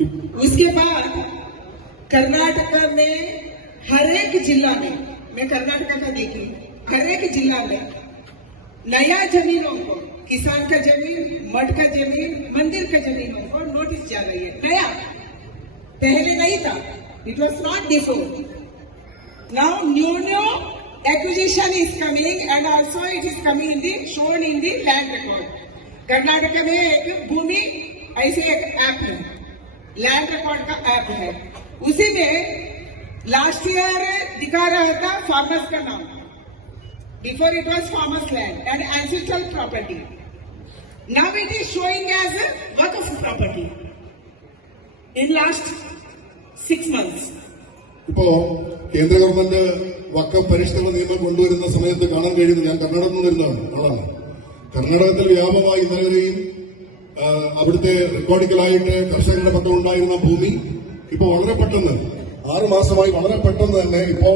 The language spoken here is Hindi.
उसके बाद कर्नाटका में हर एक जिला में, मैं कर्नाटका का देखी, हर एक जिला में नया जमीनों को, किसान का जमीन, मठ का जमीन, मंदिर का जमीनों को नोटिस जा रही है। नया, पहले नहीं था, it was not before. Now new acquisition is coming and also it is coming in the shown in the land record. Karnataka में एक भूमि ऐसे एक ऐप है, लैंड रिकॉर्ड का ऐप है, उसी में लास्ट ईयर दिखा रहा था फार्मर्स का नाम, before it was farmers land and ancestral property, now it is showing as waqf property in last 6 months. ഇപ്പോ കേന്ദ്ര ഗവൺമെന്റ് വക്കം പരിഷ്കരണ നിയമം കൊണ്ടുവരുന്ന സമയത്ത് കാണാൻ കഴിയുന്നത്, ഞാൻ കർണാടകത്തിൽ നിന്ന് വരുന്ന ആളാണ്, കർണാടകത്തിൽ വ്യാപകമായി ഇന്നലെ വരെയും അവിടുത്തെ റെക്കോർഡിക്കലായിട്ട് കർഷകരുടെ പക്കം ഉണ്ടായിരുന്ന ഭൂമി ഇപ്പോ വളരെ പെട്ടെന്ന് 6 മാസമായി വളരെ പെട്ടെന്ന് തന്നെ ഇപ്പോ